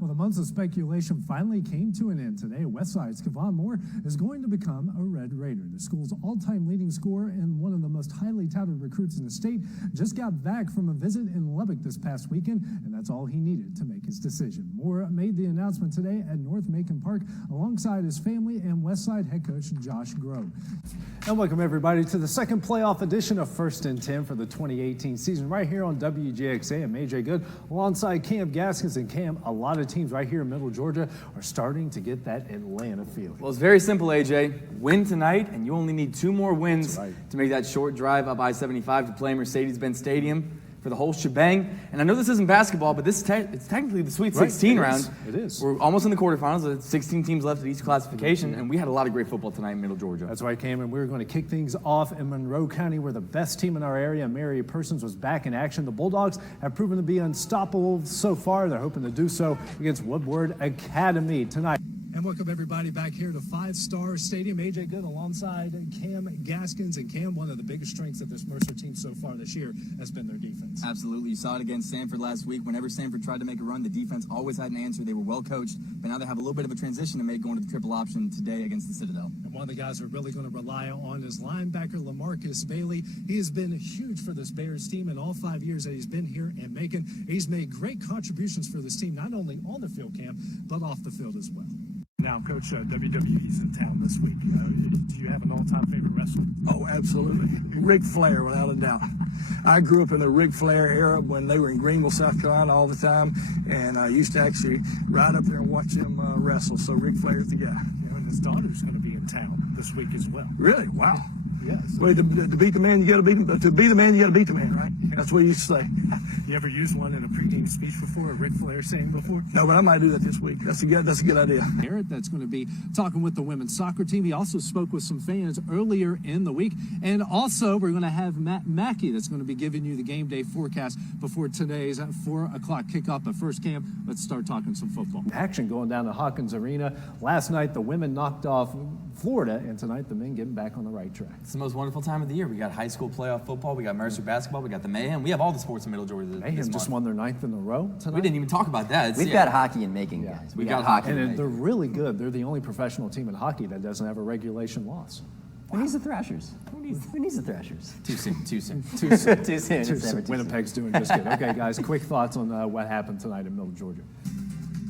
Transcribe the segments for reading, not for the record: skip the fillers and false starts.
Well, the months of speculation finally came to an end today. Westside's Kevon Moore is going to become a Red Raider. The school's all-time leading scorer and one of the most highly touted recruits in the state just got back from a visit in Lubbock this past weekend, and that's all he needed to make his decision. Moore made the announcement today at North Macon Park alongside his family and Westside head coach Josh Grove. And welcome everybody to the second playoff edition of First and 10 for the 2018 season right here on WGXA. I'm AJ Good alongside Cam Gaskins. And Cam, a lot of teams right here in Middle Georgia are starting to get that Atlanta feeling. Well, it's very simple, AJ. Win tonight, and you only need 2 more wins to make that short drive up I-75 to play Mercedes-Benz Stadium for the whole shebang. And I know this isn't basketball, but this it's technically the Sweet 16 round. It is. We're almost in the quarterfinals. There's 16 teams left at each classification, and we had a lot of great football tonight in Middle Georgia. That's right, Cam, and we're going to kick things off in Monroe County, where the best team in our area, Mary Persons, was back in action. The Bulldogs have proven to be unstoppable so far. They're hoping to do so against Woodward Academy tonight. And welcome everybody back here to 5 Star Stadium. AJ Good alongside Cam Gaskins. And Cam, one of the biggest strengths of this Mercer team so far this year has been their defense. Absolutely. You saw it against Sanford last week. Whenever Sanford tried to make a run, the defense always had an answer. They were well coached, but now they have a little bit of a transition to make going to the triple option today against the Citadel. And one of the guys we're really going to rely on is linebacker LaMarcus Bailey. He has been huge for this Bears team in all 5 years that he's been here in Macon. He's made great contributions for this team, not only on the field, Cam, but off the field as well. Now, Coach, WWE's in town this week. Do you have an all-time favorite wrestler? Oh, absolutely. Ric Flair, without a doubt. I grew up in the Ric Flair era when they were in Greenville, South Carolina all the time, and I used to actually ride up there and watch them wrestle. So Ric Flair's the guy. You know, and his daughter's going to be in town this week as well. Really? Wow. Yes. Well, to beat the man, you got to beat him. To be the man, you got to beat the man, right? That's what you used to say. You ever used one in a pregame speech before, a Ric Flair saying before? No, but I might do that this week. That's a good idea. Garrett, that's going to be talking with the women's soccer team. He also spoke with some fans earlier in the week. And also, we're going to have Matt Mackey that's going to be giving you the game day forecast before today's 4 o'clock kickoff. But first, Cam, let's start talking some football. Action going down to Hawkins Arena. Last night, the women knocked off Florida, and tonight, the men getting back on the right track. It's the most wonderful time of the year. We got high school playoff football. We got Mercer basketball. We got the Mayhem. We have all the sports in Middle Georgia this Mayhem just won their 9th in a row tonight. We didn't even talk about that. We've got hockey in Macon, guys. We've got hockey. And they're really good. They're the only professional team in hockey that doesn't have a regulation loss. Who needs the Thrashers? Who needs the Thrashers? Too soon. Too soon. Winnipeg's doing just good. Okay, guys, quick thoughts on what happened tonight in Middle Georgia.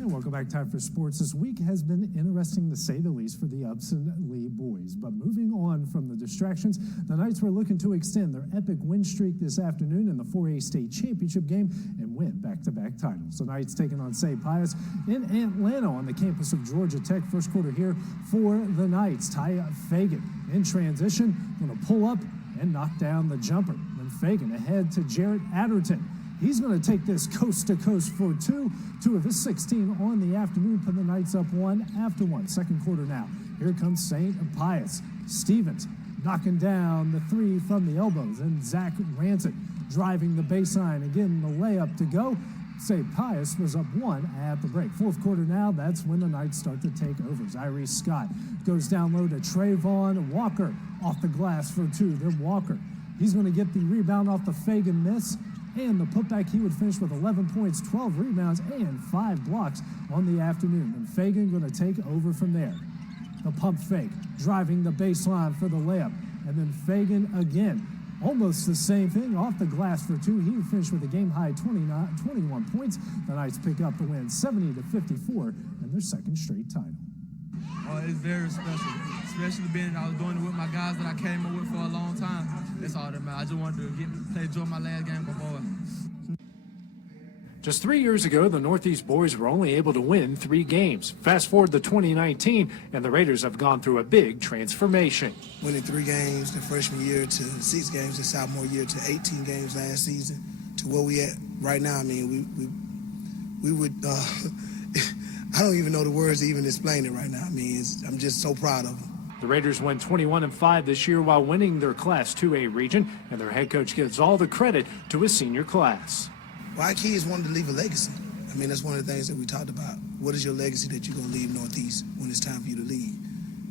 And welcome back. Time for sports. This week has been interesting to say the least for the Upson Lee boys. But moving on from the distractions, the Knights were looking to extend their epic win streak this afternoon in the 4A state championship game and win back-to-back titles. The Knights taking on St. Pius in Atlanta on the campus of Georgia Tech. First quarter here for the Knights. Ty Fagan in transition, going to pull up and knock down the jumper. Then Fagan ahead to Jarrett Adderton. He's going to take this coast-to-coast for 2 of his 16 on the afternoon, put the Knights up 1 after 1. Second quarter now. Here comes St. Pius. Stevens knocking down the 3 from the elbows, and Zach Rancid driving the baseline. Again, the layup to go. St. Pius was up 1 at the break. Fourth quarter now, that's when the Knights start to take over. Irie Scott goes down low to Trayvon Walker off the glass for 2. Then Walker, he's going to get the rebound off the Fagan miss. And the putback, he would finish with 11 points, 12 rebounds, and 5 blocks on the afternoon. And Fagan going to take over from there. The pump fake, driving the baseline for the layup. And then Fagan again, almost the same thing, off the glass for 2. He would finish with a game-high 21 points. The Knights pick up the win 70-54 and their second straight title. Oh, it's very special, especially being I was doing it with my guys that I came up with for a long time. That's all that matters. I just wanted to enjoy my last game with my boys. Just 3 years ago, the Northeast boys were only able to win 3 games. Fast forward to 2019, and the Raiders have gone through a big transformation. Winning 3 games the freshman year to 6 games the sophomore year to 18 games last season to where we at right now. I mean, we would. I don't even know the words to even explain it right now. I mean, I'm just so proud of them. The Raiders went 21-5 this year while winning their Class 2A region, and their head coach gives all the credit to his senior class. Well, our kids wanted to leave a legacy. I mean, that's one of the things that we talked about. What is your legacy that you're going to leave Northeast when it's time for you to leave?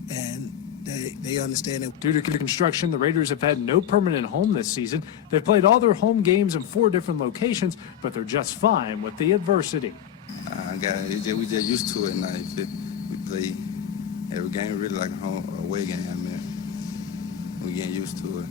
And they understand that. Due to construction, the Raiders have had no permanent home this season. They've played all their home games in 4 different locations, but they're just fine with the adversity. We just used to it now. We play every game really like a home away game. I mean, we're getting used to it.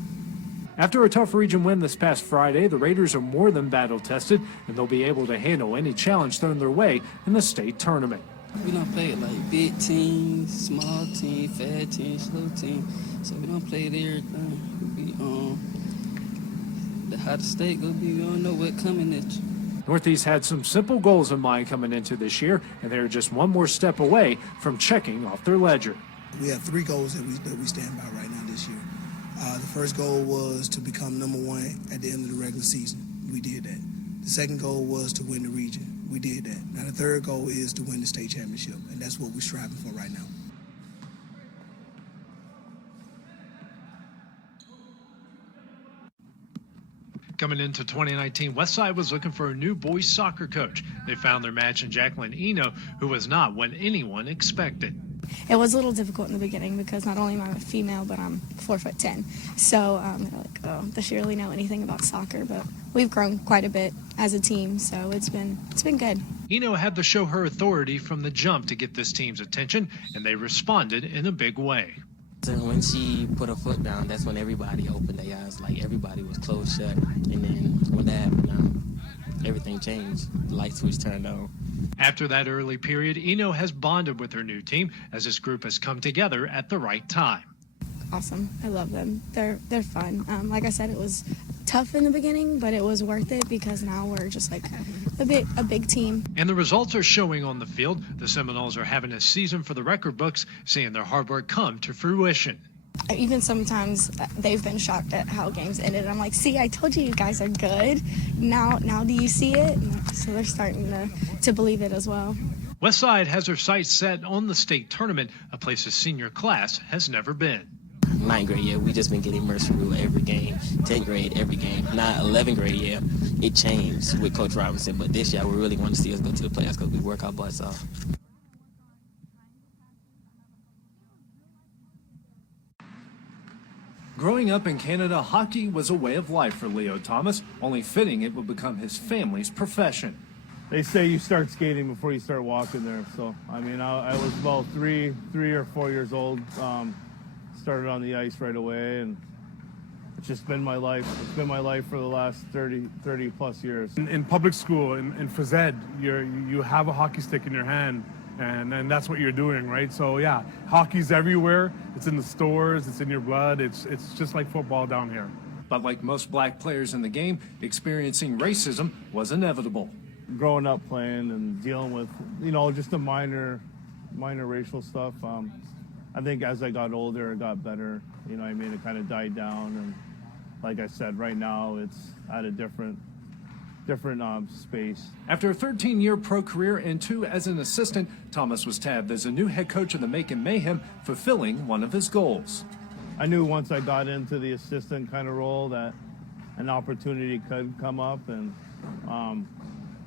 After a tough region win this past Friday, the Raiders are more than battle-tested, and they'll be able to handle any challenge thrown their way in the state tournament. We don't play like big teams, small team, fat team, slow team. So we don't play everything. The hottest state gonna be, we don't know what coming at you. Northeast had some simple goals in mind coming into this year, and they're just one more step away from checking off their ledger. We have 3 goals that we stand by right now this year. The first goal was to become #1 at the end of the regular season. We did that. The second goal was to win the region. We did that. Now the third goal is to win the state championship, and that's what we're striving for right now. Coming into 2019, Westside was looking for a new boys soccer coach. They found their match in Jacqueline Eno, who was not what anyone expected. It was a little difficult in the beginning because not only am I a female, but I'm 4'10". So they're like, oh, does she really know anything about soccer? But we've grown quite a bit as a team, so it's been good. Eno had to show her authority from the jump to get this team's attention, and they responded in a big way. When she put her foot down, that's when everybody opened their eyes, like everybody was closed shut. And then when that happened, everything changed. The light switch turned on. After that early period, Eno has bonded with her new team as this group has come together at the right time. Awesome. I love them. They're fun. Like I said, it was tough in the beginning, but it was worth it because now we're just like a big team. And the results are showing on the field. The Seminoles are having a season for the record books, seeing their hard work come to fruition. Even sometimes they've been shocked at how games ended. I'm like, see, I told you guys are good. Now do you see it? So they're starting to believe it as well. Westside has their sights set on the state tournament, a place the senior class has never been. 9th grade, yeah, we just been getting immersed through every game. 10th grade, every game. Not 11th grade, yeah, it changed with Coach Robinson. But this year, we really want to see us go to the playoffs because we work our butts off. Growing up in Canada, hockey was a way of life for Leo Thomas, only fitting it would become his family's profession. They say you start skating before you start walking there. So, I mean, I was about three or 4 years old. Started on the ice right away, and it's just been my life. It's been my life for the last 30 plus years. In public school, in phys ed, you have a hockey stick in your hand, and that's what you're doing, right? So yeah, hockey's everywhere. It's in the stores, it's in your blood. It's just like football down here. But like most black players in the game, experiencing racism was inevitable. Growing up playing and dealing with, just the minor racial stuff. I think as I got older, it got better. It kind of died down. And like I said, right now it's at a different space. After a 13-year pro career and 2 as an assistant, Thomas was tabbed as a new head coach of the Macon Mayhem, fulfilling one of his goals. I knew once I got into the assistant kind of role that an opportunity could come up. And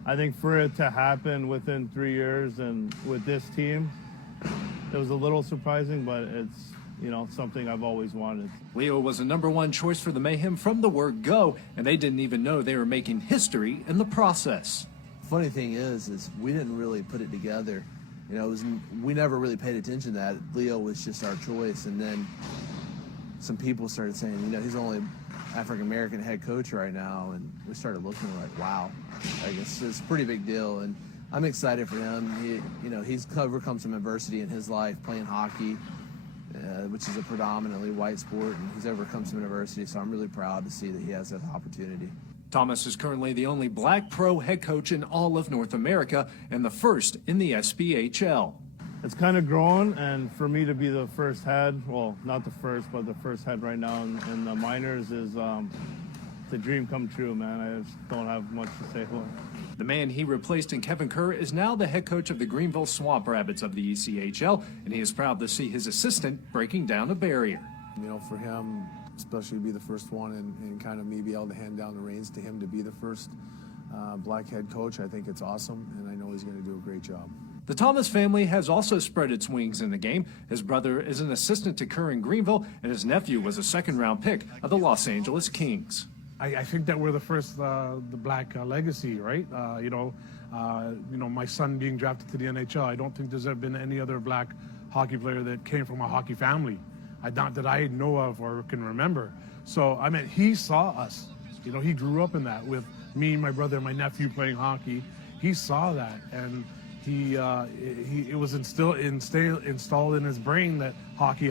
I think for it to happen within 3 years and with this team, it was a little surprising, but it's, something I've always wanted. Leo was a #1 choice for the Mayhem from the word go, and they didn't even know they were making history in the process. Funny thing is we didn't really put it together. We never really paid attention to that. Leo was just our choice, and then some people started saying, he's only African-American head coach right now, and we started looking like, wow, I guess it's a pretty big deal. And I'm excited for him. He's overcome some adversity in his life playing hockey, which is a predominantly white sport, and he's overcome some adversity, so I'm really proud to see that he has that opportunity. Thomas is currently the only black pro head coach in all of North America and the first in the SPHL. It's kind of grown, and for me to be the first head, well, not the first, but the first head right now in the minors is the dream come true, man. I just don't have much to say for it. The man he replaced in Kevin Kerr is now the head coach of the Greenville Swamp Rabbits of the ECHL, and he is proud to see his assistant breaking down a barrier. For him, especially to be the first one and kind of me be able to hand down the reins to him to be the first black head coach, I think it's awesome, and I know he's going to do a great job. The Thomas family has also spread its wings in the game. His brother is an assistant to Kerr in Greenville, and his nephew was a second-round pick of the Los Angeles Kings. I think that we're the first, the black legacy, right? You know, my son being drafted to the NHL, I don't think there's ever been any other black hockey player that came from a hockey family. Not that I know of or can remember. So, I mean, he saw us. You know, he grew up in that with me, my brother, and my nephew playing hockey. He saw that, and it was installed in his brain that hockey.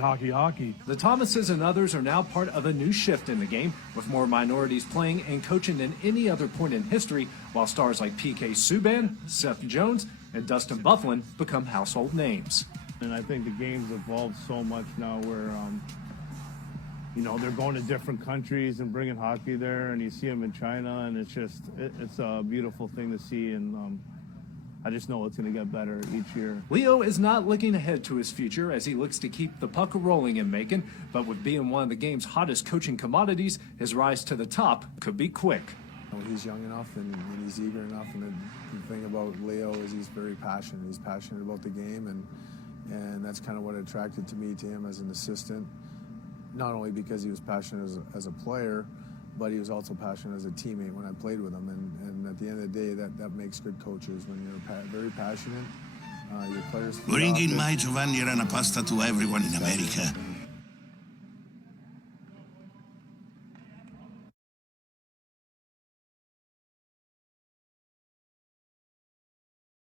The Thomases and others are now part of a new shift in the game, with more minorities playing and coaching than any other point in history, while stars like P.K. Subban, Seth Jones, and Dustin Byfuglien become household names. And I think the game's evolved so much now where, you know, they're going to different countries and bringing hockey there, and you see them in China, and it's a beautiful thing to see, and I just know it's going to get better each year. Leo is not looking ahead to his future as he looks to keep the puck rolling in Macon, but with being one of the game's hottest coaching commodities, his rise to the top could be quick. He's young enough and he's eager enough, and the thing about Leo is he's very passionate. He's passionate about the game, and that's kind of what attracted me to him as an assistant, not only because he was passionate as a player, but he was also passionate as a teammate when I played with him. And at the end of the day, that makes good coaches when you're very passionate. Your players. Bringing my Giovanni Rana pasta to everyone in America